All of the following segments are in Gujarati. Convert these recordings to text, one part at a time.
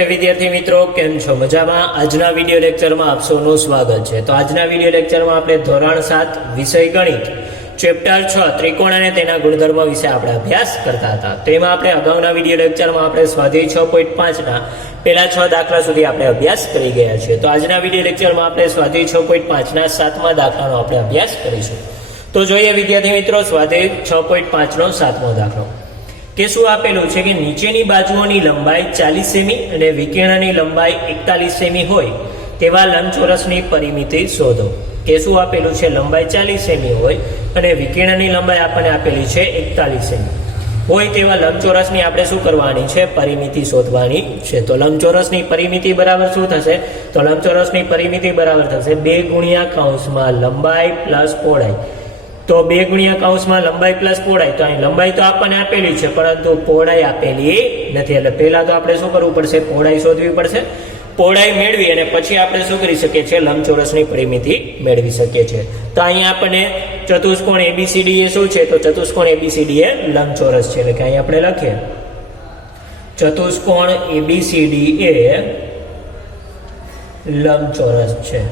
નમસ્તે વિદ્યાર્થી મિત્રો, કેમ છો? મજામાં? આજના વિડીયો લેક્ચરમાં આપ સૌનું સ્વાગત છે. તો આજના વિડીયો લેક્ચરમાં આપણે ધોરણ 7 વિષય ગણિત ચેપ્ટર 6 ત્રિકોણ અને તેના ગુણધર્મો વિશે આપણે અભ્યાસ કરતા હતા. તો એમાં આપણે અગાઉના વિડીયો લેક્ચરમાં આપણે સ્વાધ્યાય 6.5 ના પહેલા 6 દાખલા સુધી આપણે અભ્યાસ કરી ગયા છીએ. તો આજના વિડીયો લેક્ચરમાં આપણે સ્વાધ્યાય 6.5 ના 7મા દાખલાનો આપણે અભ્યાસ કરીશું. તો જોઈએ વિદ્યાર્થી મિત્રો, સ્વાધ્યાય 6.5 નો 7મો દાખલો કે શું આપેલું છે કે નીચેની બાજુઓની લંબાઈ 40 સેમી અને વિકર્ણની લંબાઈ 41 સેમી હોય તેવા લંબચોરસની પરિમિતિ શોધો. કે શું આપેલું છે? લંબાઈ 40 સેમી હોય અને વિકર્ણની લંબાઈ આપણને આપેલી છે 41 સેમી હોય તેવા લંબચોરસની આપણે શું કરવાની છે? પરિમિતિ શોધવાની છે. તો લંબચોરસની પરિમિતિ બરાબર શું થશે? તો લંબચોરસની પરિમિતિ બરાબર થશે 2 ગુણ્યા કૌંસમાં લંબાઈ પ્લસ પહોળાઈ. તો 2 ગુણ્યા કૌંસમાં લંબાઈ પ્લસ પહોળાઈ. તો અહીં લંબાઈ તો આપણને આપેલી છે પરંતુ પહોળાઈ આપેલી નથી. એટલે પહેલા તો આપણે શું કરવું પડશે? પહોળાઈ શોધવી પડશે. પહોળાઈ મેળવી અને પછી આપણે શું કરી શકીએ છીએ? લંબચોરસની પરિમિતિ મેળવી શકીએ છીએ. તો અહીંયા આપણને ચતુષ્કોણ ABCD એ શું છે? તો ચતુષ્કોણ ABCD એ લંબચોરસ છે. એટલે કે અહીં આપણે લખીએ ચતુષ્કોણ ABCD એ લંબચોરસ છે.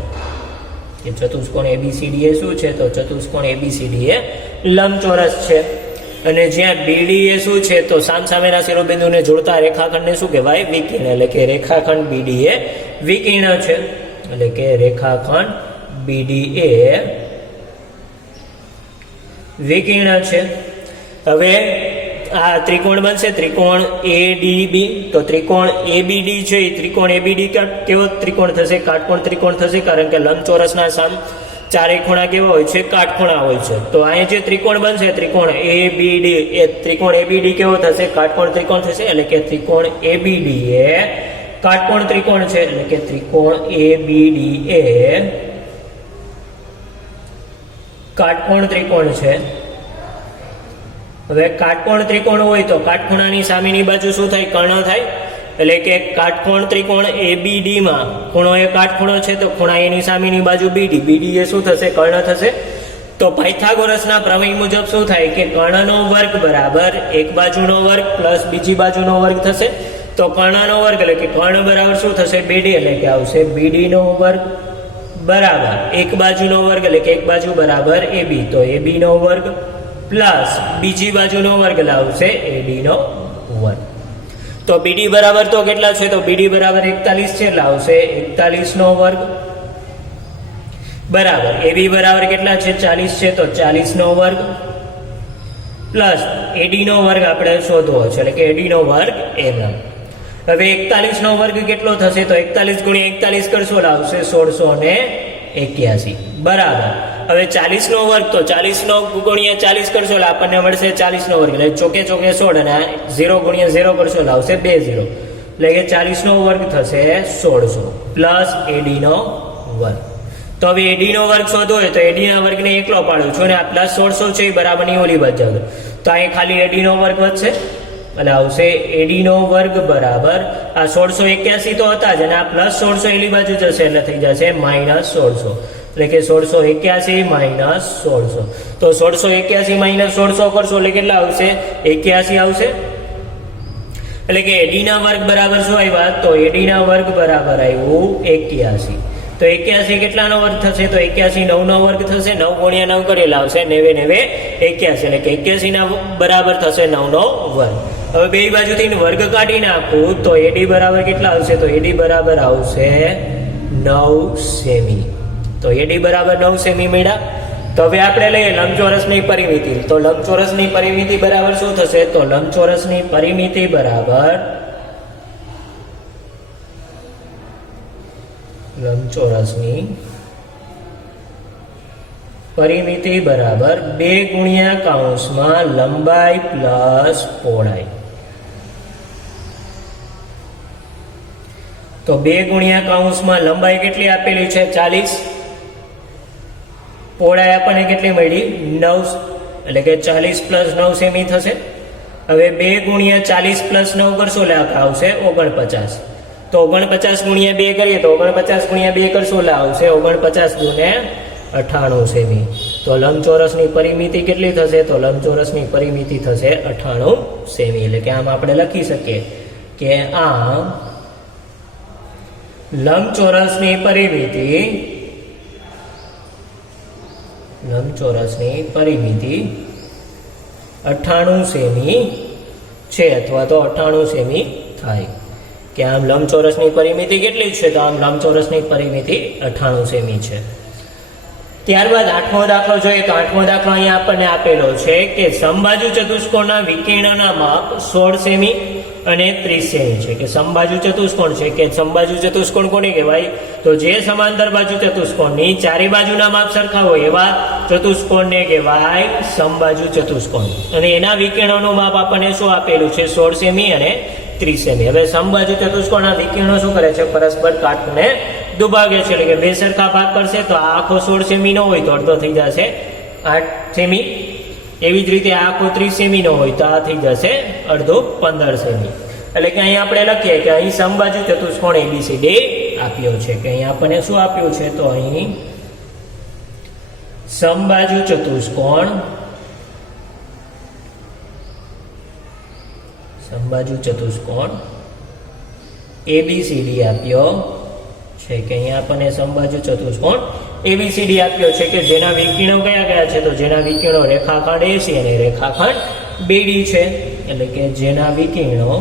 કે ચતુષ્કોણ ABCD એ શું છે? તો ચતુષ્કોણ ABCD એ લંબચોરસ છે. અને જ્યાં BD એ શું છે? તો સામસામેના શિરોબિંદુને જોડતા રેખાખંડને શું કહેવાય? વિકર્ણ. એટલે કે રેખાખંડ BD એ વિકર્ણ છે. એટલે કે રેખાખંડ BD એ વિકર્ણ છે. હવે આ ત્રિકોણ બનશે, ત્રિકોણ ADB. તો ત્રિકોણ ABD છે એ ત્રિકોણ ABD કેવો ત્રિકોણ થશે? કાટકોણ ત્રિકોણ થશે, કારણ કે લંબચોરસના ચારેય ખૂણા કેવા હોય છે? કાટખૂણા હોય છે. તો અહીંયા જે ત્રિકોણ બનશે ત્રિકોણ ABD એ ત્રિકોણ ABD કેવો થશે? કાટકોણ ત્રિકોણ થશે. એટલે કે ત્રિકોણ ABD એ કાટકોણ ત્રિકોણ છે. એટલે કે ત્રિકોણ ABD એ કાટકોણ ત્રિકોણ છે. હવે કાટકોણ ત્રિકોણ હોય તો કાટખૂણાની સામેની બાજુ શું થાય? કર્ણ થાય. એટલે કે કાટકોણ ત્રિકોણ ABD માં ખૂણો એ કાટખૂણો છે તો ખૂણા એની સામેની બાજુ BD એ શું થશે? કર્ણ થશે. તો પાયથાગોરસના પ્રમેય મુજબ શું થાય કે કર્ણનો વર્ગ બરાબર એક બાજુનો વર્ગ પ્લસ બીજી બાજુનો વર્ગ થશે. તો કર્ણનો વર્ગ એટલે કે કર્ણ બરાબર શું થશે? BD. એટલે કે આવશે BD નો વર્ગ બરાબર એક બાજુનો વર્ગ એટલે કે એક બાજુ બરાબર AB. તો AB નો વર્ગ પ્લસ બીજી બાજુનો વર્ગ લાવશે AD નો વર્ગ. તો BD બરાબર તો કેટલા છે? તો BD બરાબર 41 છે. લાવશે 41 નો વર્ગ બરાબર AB બરાબર કેટલા છે? 40 છે. તો 40 નો વર્ગ પ્લસ AD નો વર્ગ આપણે શોધવો છે. એટલે કે AD નો વર્ગ MM. હવે 41 નો વર્ગ કેટલો થશે? તો 41 ગુણ્યા 41 કરશો લાવશે 1681 બરાબર. હવે 40 નો વર્ગ તો 40 નો ગુણ્યા 40 કરશો એટલે આપણને મળશે 40 નો વર્ગ. એટલે ચોકે ચોકે 16 અને 0 ગુણ્યા 0 કરશો લાવશે 2 0. એટલે કે 40 નો વર્ગ થશે 1600 પ્લસ AD નો વર્ગ. તો હવે AD નો વર્ગ શોધવો હોય તો AD ના વર્ગને એકલો પાડું છું અને આ પ્લસ 1600 છે એ બરાબરની ઓલી બાજુ જાવ તો અહીં ખાલી AD નો વર્ગ વધશે. એટલે આવશે AD નો વર્ગ બરાબર આ 1681 તો હતા જ અને આ પ્લસ 1600 એલી બાજુ જશે એટલે થઈ જશે માઇનસ 1600. એટલે કે 1681 માઇનસ 1600. તો 1681 માઇનસ 1600 કરશો એટલે કેટલા આવશે? 81 આવશે. એટલે કે AD ના વર્ગ બરાબર શું આવ્યા? તો AD ના વર્ગ બરાબર આવ્યું 81. તો 81 કેટલાનો વર્ગ થશે? તો 81 9 નો વર્ગ થશે. 9 ગુણ્યા 9 કરેલા આવશે 9 9 81. એટલે કે 81 ના બરાબર થશે 9 નો વર્ગ. હવે બે બાજુથી વર્ગ કાઢી નાખું તો AD બરાબર કેટલા આવશે? તો AD બરાબર આવશે 9 સેમી. તો AD બરાબર 9 સેમી મળ્યા. તો હવે આપણે લઈએ લંબચોરસની પરિમિતિ. તો લંબચોરસની પરિમિતિ બરાબર શું થશે? તો લંબચોરસની પરિમિતિ બરાબર લંબચોરસની પરિમિતિ બરાબર 2 ગુણ્યા કૌંસમાં લંબાઈ પ્લસ પહોળાઈ. તો 2 ગુણ્યા કૌંસમાં લંબાઈ કેટલી આપેલી છે? 40. પહોળાઈ આપણને કેટલી મળી? 9. એટલે કે 40 પ્લસ 9 સેમી થશે. હવે 2 ગુણ્યા 40 પ્લસ 9 કરશો એટલે આવશે 49. તો 49 ગુણ્યા 2 કરીએ તો 49 ગુણ્યા 2 કરશો એટલે આવશે 49 ગુણ્યા 98 સેમી. તો લંબચોરસની પરિમિતિ કેટલી થશે? તો લંબચોરસની પરિમિતિ થશે 98 સેમી. એટલે કે આમ આપણે લખી શકીએ કે આમ લંબચોરસની પરિમિતિ 98 સેમી છે અથવા તો 98 સેમી થાય કે આમ લંબચોરસની પરિમિતિ કેટલી છે તો આમ લંબચોરસની પરિમિતિ 98 સેમી છે. ત્યારબાદ 8મો દાખલો જોઈએ તો 8મો દાખલો અહીંયા આપણને આપેલો છે કે સમબાજુ ચતુષ્કોણના વિકર્ણના માપ 16 સેમી અને 30 સેમી છે. કે સમબાજુ ચતુષ્કોણ છે કે સમબાજુ ચતુષ્કોણ કોને કહેવાય તો જે સમાંતર બાજુ ચતુષ્કોણની ચારે બાજુના માપ સરખા હોય એવા ચતુષ્કોણને કહેવાય સમબાજુ ચતુષ્કોણ. અને એના વિકર્ણોનું માપ આપણને શું આપેલું છે 16 સેમી અને 30 સેમી. હવે સમબાજુ ચતુષ્કોણના વિકર્ણો શું કરે છે પરસ્પર કાટખૂણે દુભાગે છે એટલે કે બે સરખા ભાગ કરશે તો આ આખો 16 સેમી નો હોય તો અડધો થઈ જશે 8 સેમી. એવી જ રીતે આ આખો 30 સેમી નો હોય તો આ થઈ જશે અડધો 15 સેમી. એટલે કે અહીં આપણે લખીએ કે અહીં સમબાજુ ચતુષ્કોણ ABCD આપ્યો છે કે અહીં આપણને શું આપ્યું છે તો અહીં સમબાજુ ચતુષ્કોણ ABCD આપ્યો છે કે અહીંયા આપણને સમબાજુ ચતુષ્કોણ ABCD આપ્યો છે કે જેના વિકર્ણો કયા છે તો જેના વિકર્ણો રેખાખંડ AC અને રેખાખંડ BD છે. એટલે કે જેના વિકર્ણો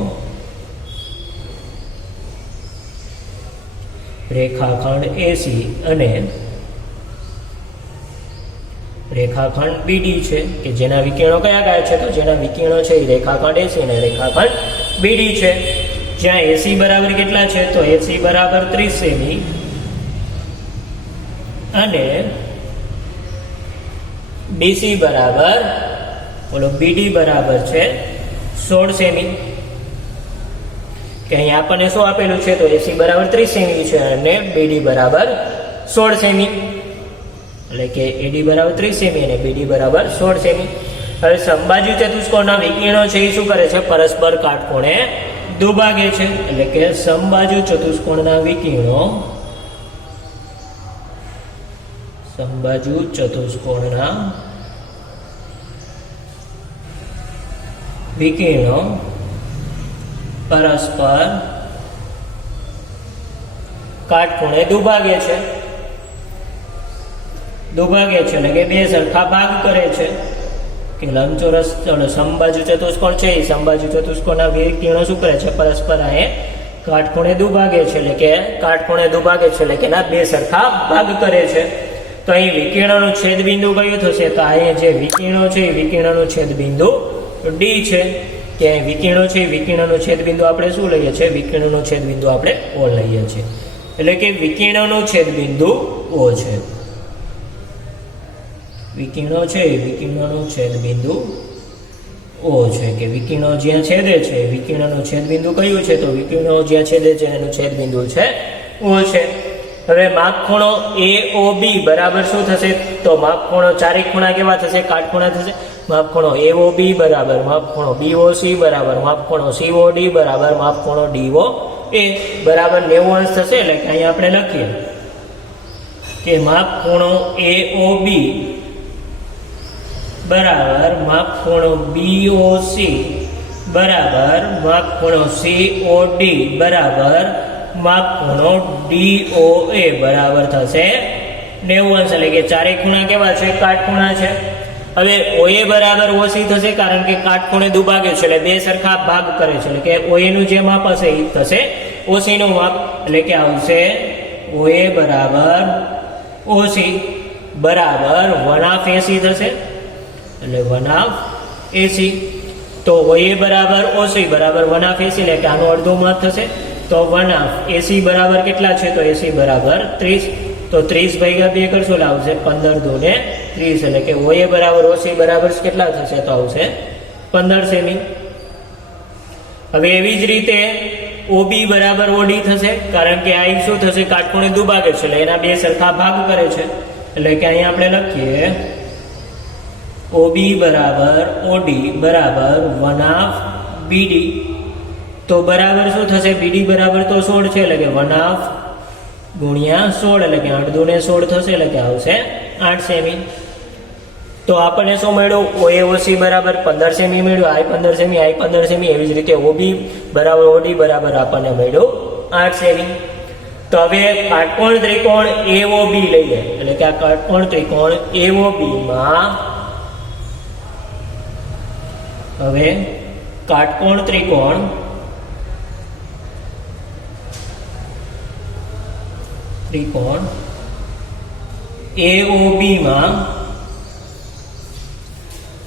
રેખાખંડ AC અને રેખાખંડ BD છે કે જેના વિકર્ણો કયા છે તો જેના વિકર્ણો છે એ રેખાખંડ AC અને રેખાખંડ BD છે. જ્યાં AC બરાબર કેટલા છે તો AC બરાબર 30 સેમી અને BD બરાબર છે 16 સેમી. કે અહીંયા આપણને શું આપેલું છે તો AC બરાબર 30 સેમી છે અને BD બરાબર 16 સેમી. એટલે કે AD બરાબર 30 સેમી અને BD બરાબર 16 સેમી. હવે સમબાજુ ચતુષ્કોણના વિકર્ણો છે એ શું કરે છે પરસ્પર કાટખૂણે દુભાગે છે. એટલે કે સમબાજુ ચતુષ્કોણના વિકર્ણો પરસ્પર કાટખૂણે દુભાગે છે એટલે કે બે સરખા ભાગ કરે છે. કે લંબચોરસ સમબાજુ ચતુષ્કોણ છે એ સમબાજુ ચતુષ્કોણના વિકર્ણો શું કરે છે પરસ્પર કાટખૂણે દુભાગે છે એટલે કે એના બે સરખા ભાગ કરે છે. તો અહીં વિકર્ણનું છેદબિંદુ કયું થશે તો અહીંયા જે વિકર્ણો છે એ વિકર્ણનું છેદબિંદુ D છે. કે વિકર્ણો છે વિકર્ણનું છેદબિંદુ આપણે શું લઈએ છીએ વિકર્ણનું છેદબિંદુ આપણે O લઈએ છીએ. એટલે કે વિકર્ણનું છેદબિંદુ O છે. વિકર્ણો છે વિકર્ણનું છેદબિંદુ O છે કે વિકર્ણો જ્યાં છેદે છે વિકર્ણનું છેદબિંદુ કયું છે તો વિકર્ણો જ્યાં છેદે છે એનું છેદબિંદુ છે O છે. હવે માપખૂણો AOB બરાબર શું થશે તો માપખૂણો ચારે ખૂણા કેવા થશે કાટખૂણા થશે. માપખૂણો AOB બરાબર માપખૂણો BOC બરાબર માપખૂણો COD બરાબર માપખૂણો DOA બરાબર 90 અંશ થશે. એટલે કે અહીંયા આપણે લખીએ કે માપખૂણો AOB બરાબર માપખૂણો BOC બરાબર માપખૂણો COD બરાબર માપખૂણો DOA બરાબર થશે 90 અંશ. એટલે કે ચારે ખૂણા કેવા છે કાટખૂણા છે. હવે OA બરાબર OC થશે કારણ કે કાટખૂણે દુભાગે છે એટલે બે સરખા ભાગ કરે છે. એટલે કે OA નું જે માપ હશે એ થશે OC નું માપ. એટલે કે આવશે OA બરાબર OC બરાબર 1/2 AC થશે. એટલે 1/2 AC. તો OA બરાબર OC બરાબર 1/2 AC એટલે કે આનું અડધું માપ થશે. તો 1/2 AC બરાબર કેટલા છે તો AC બરાબર 30. તો 30 ભાગ્યા 2 કરશો એટલે આવશે 15 દૂને 30. એટલે કે OA બરાબર OC બરાબર કેટલા થશે તો આવશે 15 સેમી. હવે એવી જ રીતે OB બરાબર OD થશે કારણ કે આ શું થશે કાટખૂણે દુભાગે છે એટલે એના બે સરખા ભાગ કરે છે. એટલે કે અહીંયા આપણે લખીએ OB બરાબર OD બરાબર 1/2 BD. તો બરાબર શું થશે BD બરાબર તો 16 છે એટલે કે 1/2 ગુણ્યા 16 એટલે કે 8 દૂને 16 થશે એટલે કે આવશે 8 સેમી. તો આપણને શું મળ્યું OAOC બરાબર 15 સેમી મળ્યું. I 15 semi I 15 semi. એવી જ રીતે OB બરાબર OD બરાબર આપણને મળ્યું 8 સેમી. તો હવે કાટકોણ ત્રિકોણ AOB લઈએ, એટલે કે આ કાટકોણ ત્રિકોણ AOB માં હવે કાટકોણ ત્રિકોણ AOB માં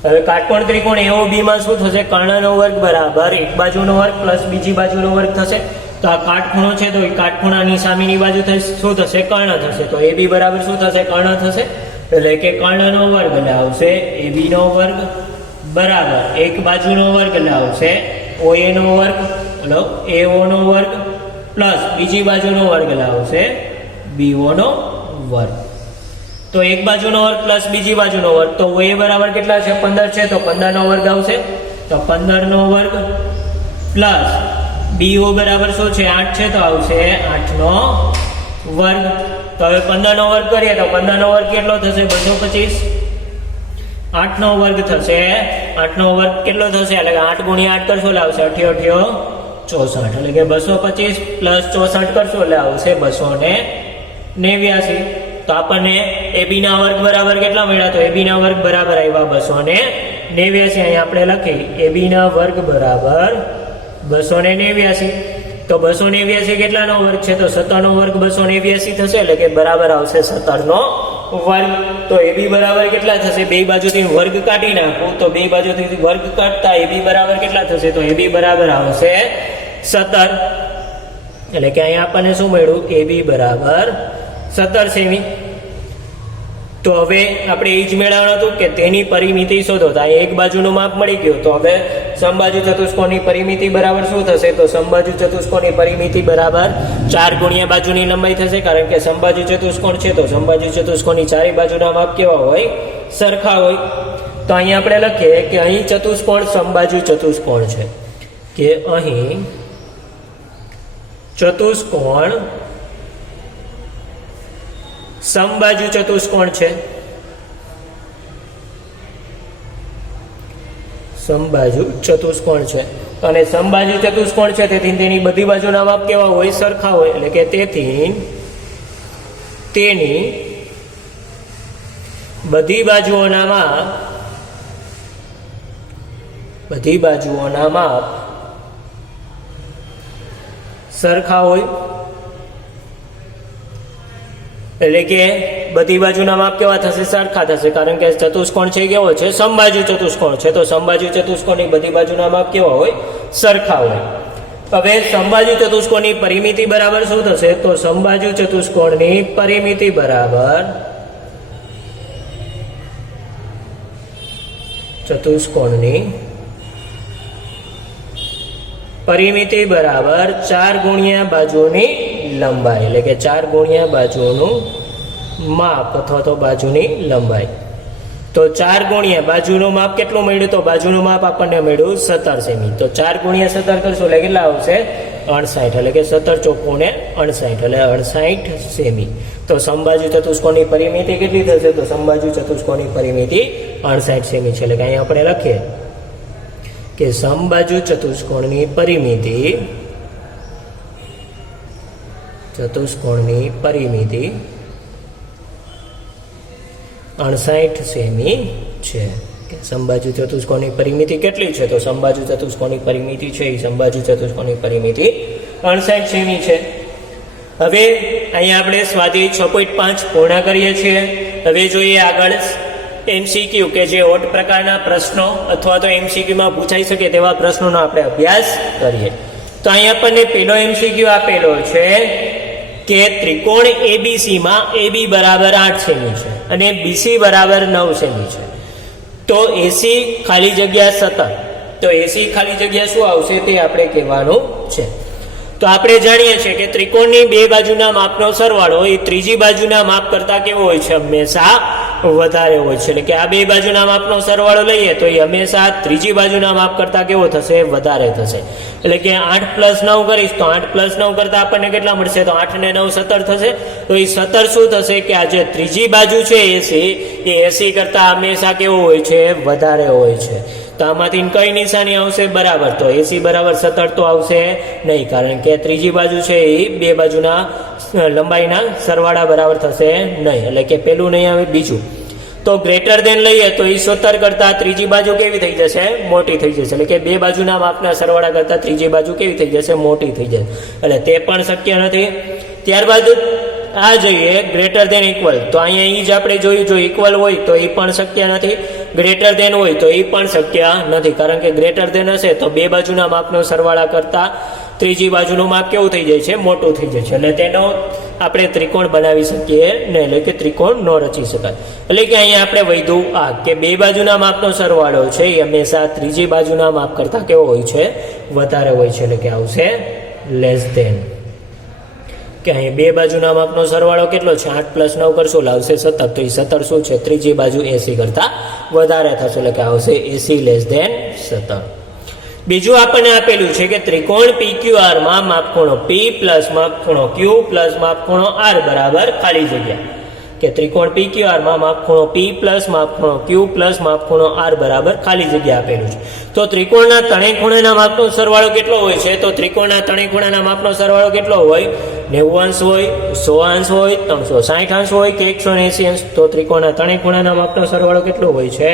હવે કાટકોણ ત્રિકોણ AOB માં શું થશે? કર્ણનો વર્ગ બરાબર એક બાજુનો વર્ગ પ્લસ બીજી બાજુનો વર્ગ થશે. તો આ કાટખૂણો છે તો એ કાટખૂણાની સામેની બાજુ શું થશે? કર્ણ થશે. તો AB બરાબર શું થશે? કર્ણ થશે. એટલે કે કર્ણનો વર્ગ એટલે આવશે AB નો વર્ગ બરાબર એક બાજુનો વર્ગ એટલે આવશે OA નો વર્ગ એટલે AO નો વર્ગ પ્લસ બીજી બાજુનો વર્ગ એટલે આવશે BO નો વર્ગ. તો એક બાજુનો વર્ગ પ્લસ બીજી બાજુનો વર્ગ, તો OA બરાબર કેટલા છે? 15 છે. તો 15 નો વર્ગ આવશે. તો 15 નો વર્ગ પ્લસ BO બરાબર શું છે? 8 છે. તો આવશે 8 નો વર્ગ. તો હવે 15 નો વર્ગ કરીએ તો 15 નો વર્ગ કેટલો થશે? 225. 8 નો વર્ગ થશે. 8 નો વર્ગ કેટલો થશે? એટલે કે 8 ગુણ્યા 8 કરશો એટલે આવશે 8 8 64. એટલે કે 225 પ્લસ 64 કરશો એટલે આવશે 289. તો આપણને AB ના વર્ગ બરાબર કેટલા મળ્યા? તો AB ના વર્ગ બરાબર આવ્યા 289. અહીંયા આપણે લખી AB ના વર્ગ બરાબર 289. તો 289 કેટલાનો વર્ગ છે? તો 17 નો વર્ગ 289 થશે. એટલે કે બરાબર આવશે 17 નો વર્ગ. તો AB બરાબર કેટલા થશે? બે બાજુથી વર્ગ કાઢી નાખું તો બે બાજુથી વર્ગ કાઢતા AB બરાબર કેટલા થશે? તો AB બરાબર આવશે 17. એટલે કે અહીંયા આપણને શું મળ્યું? AB બરાબર 17 સેમી. તો હવે આપણે એ જ મેળવવાનું હતું કે તેની પરિમિતિ શોધો. તો અહીંયા એક બાજુનું માપ મળી ગયું. તો હવે સમબાજુ ચતુષ્કોણની પરિમિતિ બરાબર શું થશે? તો સમબાજુ ચતુષ્કોણની પરિમિતિ બરાબર 4 ગુણ્યા બાજુની લંબાઈ થશે. કારણ કે સમબાજુ ચતુષ્કોણ છે તો સમબાજુ ચતુષ્કોણની ચારે બાજુના માપ કેવા હોય? સરખા હોય. તો અહીંયા આપણે લખીએ કે અહીં ચતુષ્કોણ સમબાજુ ચતુષ્કોણ છે, કે અહીં ચતુષ્કોણ સમબાજુ ચતુષ્કોણ છે. સમબાજુ ચતુષ્કોણ છે અને સમબાજુ ચતુષ્કોણ છે તેથી તેની બધી બાજુના માપ કેવા હોય? સરખા હોય. એટલે કે તેથી તેની બધી બાજુઓના માપ સરખા હોય. એટલે કે બધી બાજુના માપ કેવા થશે? સરખા થશે. કારણ કે ચતુષ્કોણ છે કેવો છે? સમબાજુ ચતુષ્કોણ છે. તો સમબાજુ ચતુષ્કોણની બધી બાજુના માપ કેવા હોય? સરખા હોય. હવે સમબાજુ ચતુષ્કોણની પરિમિતિ બરાબર શું થશે? તો સમબાજુ ચતુષ્કોણની પરિમિતિ બરાબર ચતુષ્કોણની પરિમિતિ બરાબર 4 ગુણ્યા બાજુની લંબાઈ. એટલે કે 4 ગુણ્યા બાજુનું માપ અથવા તો બાજુની લંબાઈ. તો 4 ગુણ્યા બાજુનું માપ કેટલું મળ્યું? તો બાજુનું માપ આપણને મળ્યું 17 સેમી. તો 4 ગુણ્યા 17 કરશો એટલે કેટલા આવશે? 68. એટલે કે 17 ચોખ્ખું ને 68 એટલે 68 સેમી. તો સમબાજુ ચતુષ્કોણની પરિમિતિ કેટલી થશે? તો સમબાજુ ચતુષ્કોણની પરિમિતિ 68 સેમી છે. એટલે કે અહીંયા આપણે લખીએ કે સમબાજુ ચતુષ્કોણની પરિમિતિ 68 સેમી છે. સમબાજુ ચતુષ્કોણની પરિમિતિ કેટલી છે? તો સમબાજુ ચતુષ્કોણની પરિમિતિ છે એ સમબાજુ ચતુષ્કોણની પરિમિતિ 68 સેમી છે. હવે અહીંયા આપણે સ્વાધ્યાય 6.5 પૂર્ણ કરીએ છીએ. હવે જોઈએ આગળ MCQ કે જે ઓડ પ્રકારના પ્રશ્નો અથવા તો MCQ માં પૂછાઈ શકે તેવા પ્રશ્નોનો આપણે અભ્યાસ કરીએ. તો અહીંયા આપણને પહેલો MCQ આપેલો છે કે ત્રિકોણ ABC માં AB બરાબર 8 સેમી છે અને BC બરાબર 9 સેમી છે. તો AC ખાલી જગ્યા 17. તો AC ખાલી જગ્યા શું આવશે તે આપણે કહેવાનું છે. તો આપણે જાણીએ છીએ કે ત્રિકોણની બે બાજુના માપનો સરવાળો એ ત્રીજી બાજુના માપ કરતા કેવો હોય છે? હંમેશા વધારે હોય છે. એટલે કે આ બે બાજુના માપનો સરવાળો લઈએ તો એ હંમેશા ત્રીજી બાજુના માપ કરતા કેવો થશે? વધારે થશે. એટલે કે 8 + 9 કરીશ તો 8 + 9 કરતા આપણને કેટલા મળશે? તો 8 ને 9 17 થશે. તો એ 17 શું થશે કે આ જે ત્રીજી બાજુ છે AC એ AC કરતા હંમેશા કેવો હોય છે? વધારે હોય છે. તો આમાંથી કઈ નિશાની આવશે? બરાબર. તો એસી બરાબર 17 તો આવશે નહીં, કારણ કે ત્રીજી બાજુ છે એ બે બાજુના લંબાઈના સરવાળા બરાબર થશે નહીં, એટલે કે પેલું નહીં આવે, બીજું. તો ગ્રેટર દેન લઈએ તો એ 17 કરતા ત્રીજી બાજુ કેવી થઈ જશે? મોટી થઈ જશે. એટલે કે બે બાજુના માપના સરવાળા કરતા ત્રીજી બાજુ કેવી થઈ જશે? મોટી થઈ જશે. એટલે તે પણ શક્ય નથી. ત્યારબાદ આ જોઈએ ગ્રેટર દેન ઇક્વલ. તો અહીંયા એ જ આપણે જોયું, જો ઇક્વલ હોય તો એ પણ શક્ય નથી, ગ્રેટર દેન હોય તો એ પણ શક્ય નથી, કારણ કે ગ્રેટર દેન હશે તો બે બાજુના માપનો સરવાળા કરતા ત્રીજી બાજુનું માપ કેવું થઈ જાય છે? મોટું થઈ જાય છે. એટલે તેનો આપણે ત્રિકોણ બનાવી શકીએ નહીં, એટલે કે ત્રિકોણ ન રચી શકાય. એટલે કે અહીંયા આપણે વધ્યું આ કે બે બાજુના માપનો સરવાળો છે એ હંમેશા ત્રીજી બાજુના માપ કરતા કેવો હોય છે? વધારે હોય છે. એટલે કે આવશે લેસ દેન. કે અહીં બે બાજુના માપનો સરવાળો કેટલો છે? 8 + 9 કરશું લાવશે 17. તો એ 17 શું છે? ત્રીજી બાજુ 80 કરતા વધારે થશે, એટલે કે આવશે 80 લેસ દેન 17. બીજું આપણને આપેલું છે કે ત્રિકોણ PQR માં માપખૂણો P પ્લસ માપખૂણો Q પ્લસ માપખૂણો R બરાબર ખાલી જગ્યા. કે ત્રિકોણ PQR માં માપખૂણો P પ્લસ માપખૂણો Q પ્લસ માપખૂણો R બરાબર ખાલી જગ્યા આપેલું છે. તો ત્રિકોણના ત્રણેય ખૂણાના માપનો સરવાળો કેટલો હોય છે? તો ત્રિકોણના ત્રણેય ખૂણાના માપનો સરવાળો કેટલો હોય? 90 અંશ હોય, 100 અંશ હોય, 360 અંશ હોય કે 180 અંશ. તો ત્રિકોણના ત્રણેય ખૂણાના માપનો સરવાળો કેટલો હોય છે?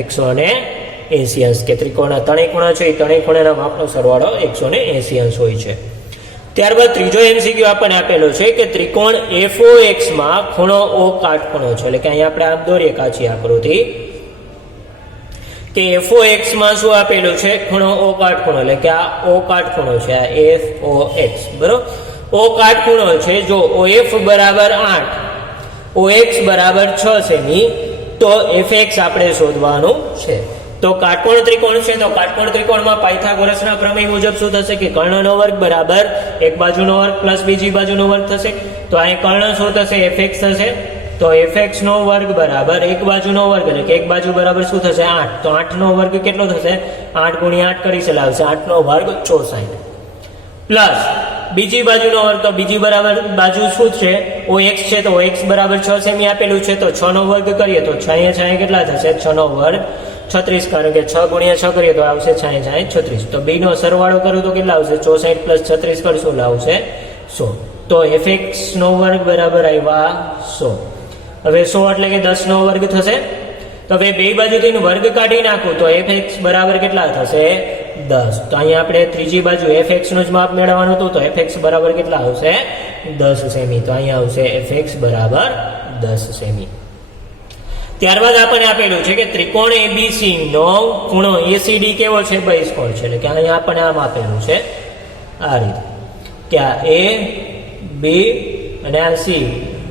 180 અંશ. કે ત્રિકોણના ત્રણેય ખૂણા છે એ ત્રણેય ખૂણાના માપનો સરવાળો 180 અંશ હોય છે. ત્યારબાદ ત્રીજો MCQ આપણને આપેલો છે કે ત્રિકોણ FOX માં ખૂણો O કાટખૂણો છે. એટલે કે અહીંયા આપણે આમ દોરીએ કાચી આકૃતિ કે FOX માં શું આપેલું છે? ખૂણો O કાટખૂણો. એટલે કે આ O કાટખૂણો છે, આ FOX બરોબર. O કાટખૂણો છે. જો OF બરાબર 8, OX બરાબર 6 સેમી, તો FX આપણે શોધવાનું છે. તો કાટકોણ ત્રિકોણ છે, તો કાટકોણ ત્રિકોણમાં પાયથાગોરસના પ્રમેય મુજબ શું થશે? કે કર્ણનો વર્ગ બરાબર એક બાજુનો વર્ગ પ્લસ બીજી બાજુનો વર્ગ થશે. તો અહીં કર્ણ શું થશે? FX થશે. તો FX નો વર્ગ બરાબર એક બાજુનો વર્ગ, એટલે કે એક બાજુ બરાબર શું થશે? 8. તો 8 નો વર્ગ કેટલો થશે? 8 × 8 કરી ચલાવશે, 8 નો વર્ગ 64 પ્લસ બીજી બાજુનો વર્ગ. તો બીજી બરાબર બાજુ શું છે? OX છે. તો OX બરાબર 6 સેમી આપેલું છે. તો 6 નો વર્ગ કરીએ તો 6 કેટલા થશે? 6 નો વર્ગ 36, કારણ કે 6 × 6 કરીએ તો આવશે 36. તો b નો સરવાળો કરું તો કેટલા આવશે? 64 + 36 કરશું એટલે આવશે 100. તો FX નો વર્ગ બરાબર આવ્યા 100. હવે 100 એટલે કે 10 નો વર્ગ થશે. તો હવે બે બાજુથી વર્ગ કાઢી નાખું તો FX બરાબર કેટલા થશે? 10. તો અહીંયા આપણે ત્રીજી બાજુ FX નું જ માપ મેળવવાનું હતું. તો FX બરાબર કેટલા આવશે? 10 સેમી. તો અહીંયા આવશે FX બરાબર 10 સેમી. ત્યારબાદ આપણને આપેલું છે કે ત્રિકોણ ABC નો ખૂણો ACD કેવો છે? બહિષ્કોણ છે. એટલે કે અહીંયા આપણને આમ આપેલું છે આ રીતે કે આ A, B અને આ C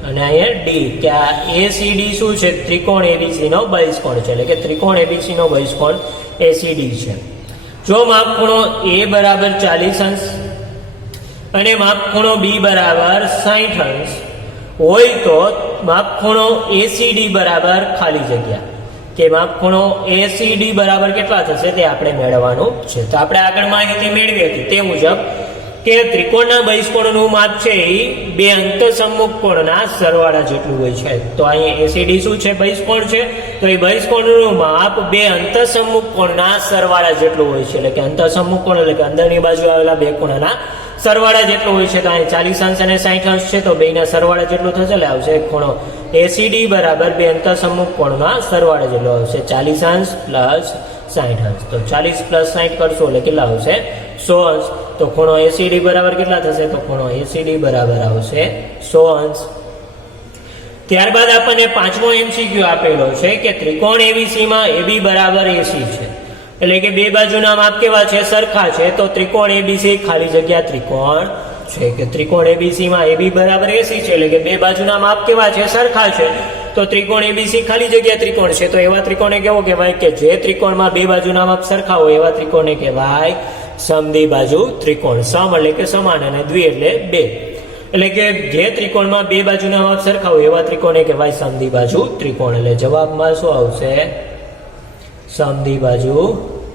અને અહીંયા D, કે આ ACD શું છે? ત્રિકોણ ABC નો બહિષ્કોણ છે. એટલે કે ત્રિકોણ ABC નો બહિષ્કોણ ACD છે. જો માપખૂણો A બરાબર 40 અંશ અને માપખૂણો B બરાબર 60 અંશ હોય તો માપખૂણો ACD બરાબર ખાલી જગ્યા. કે માપખૂણો ACD બરાબર કેટલા થશે તે આપણે મેળવવાનું છે. તો આપણે આગળ માહિતી મેળવી હતી તે મુજબ કે ત્રિકોણના બહિષ્કોણનું માપ છે એ બે અંતઃસમ્મુખ કોણના સરવાળા જેટલું હોય છે. તો અહીંયા ACD શું છે? બહિષ્કોણ છે. તો એ બહિષ્કોણનું માપ બે અંતઃસમ્મુખ કોણના સરવાળા જેટલું હોય છે. એટલે કે અંતઃસમ્મુખ કોણ એટલે કે અંદરની બાજુ આવેલા બે કોણના સરવાળા જેટલું હોય છે. તો અહીં 40 અંશ અને 60 અંશ છે. તો બેના સરવાળા જેટલું થશે એટલે આવશે ખૂણો ACD બરાબર બે અંતઃસમ્મુખ કોણના સરવાળા જેટલો આવશે 40 અંશ પ્લસ 60 અંશ. તો 40 + 60 કરશો એટલે કેટલા આવશે? 100 અંશ. તો ખૂણો ACD બરાબર કેટલા થશે? તો ખૂણો ACD બરાબર આવશે 100 અંશ. ત્યારબાદ આપણને પાંચમો MCQ આપેલો છે કે ત્રિકોણ ABC માં AB બરાબર AC છે. એટલે કે બે બાજુના માપ કેવા છે? સરખા છે. તો ત્રિકોણ ABC ખાલી જગ્યા ત્રિકોણ છે. કે ત્રિકોણ ABC માં AB બરાબર AC છે. એટલે કે બે બાજુના માપ કેવા છે? સરખા છે. તો ત્રિકોણ ABC ખાલી જગ્યા ત્રિકોણ છે. તો એવા ત્રિકોણને કેવો કહેવાય? કે જે ત્રિકોણમાં બે બાજુના માપ સરખા હોય એવા ત્રિકોણને કહેવાય સમદ્વિબાજુ ત્રિકોણ. સમ એટલે કે સમાન અને દ્વિ એટલે બે. એટલે કે જે ત્રિકોણમાં બે બાજુના માપ સરખા હોય એવા ત્રિકોણને કહેવાય સમદ્વિબાજુ ત્રિકોણ. એટલે જવાબમાં શું આવશે? સમદ્વિબાજુ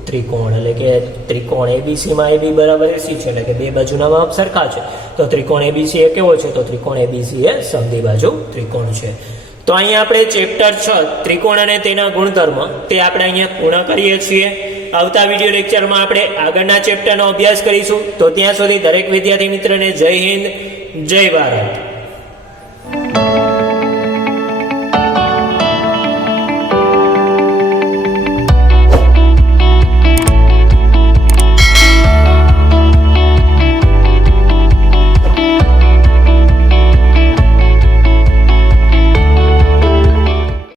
ત્રિકોણ. એટલે કે ત્રિકોણ ABC માં AB બરાબર AC છે. એટલે કે બે બાજુના માપ સરખા છે. તો ત્રિકોણ ABC એ કેવો છે? તો ત્રિકોણ ABC એ સમદ્વિબાજુ ત્રિકોણ છે. તો અહીંયા આપણે ચેપ્ટર 6 ત્રિકોણ અને તેના ગુણધર્મ તે આપણે અહીંયા પૂર્ણ કરીએ છીએ. આવતા વિડીયો લેક્ચરમાં આપણે આગળના ચેપ્ટરનો અભ્યાસ કરીશું. તો ત્યાં સુધી દરેક વિદ્યાર્થી મિત્રને જય હિન્દ, જય ભારત.